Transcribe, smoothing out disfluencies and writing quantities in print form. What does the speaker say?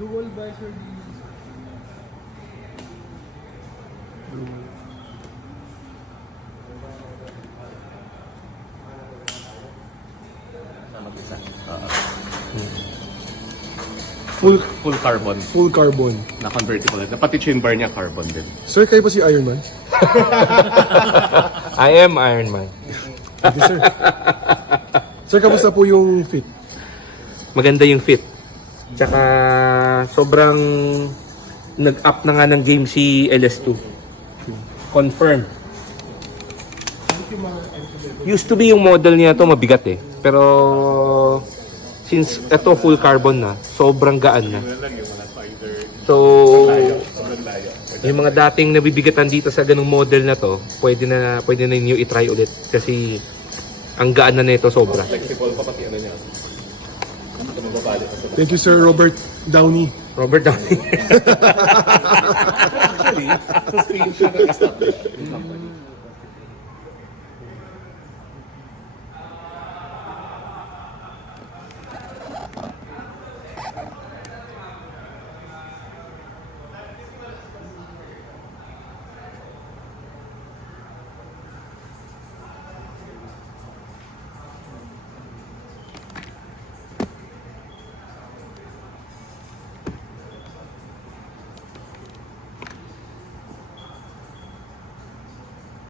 Dual visor din. Full carbon Full carbon. na convertible. Pati chin bar niya carbon din. Sir, kayo ba si Iron Man? I am Iron Man. Thank you, sir. Sir, kamusta po yung fit? Maganda yung fit. Tsaka sobrang nag-up na nga ng game si LS2. Confirm. Used to be yung model niya to mabigat eh. Pero since ito full carbon na, sobrang gaan na. So yung mga dating nabibigatan dito sa ganung model na to, pwede na niyo i-try ulit kasi ang gaan na nito sobra. Flexible pa pati ano niya. Thank you, Sir Robert Downey. Robert Downey. Actually, sa screen siya nag-establish.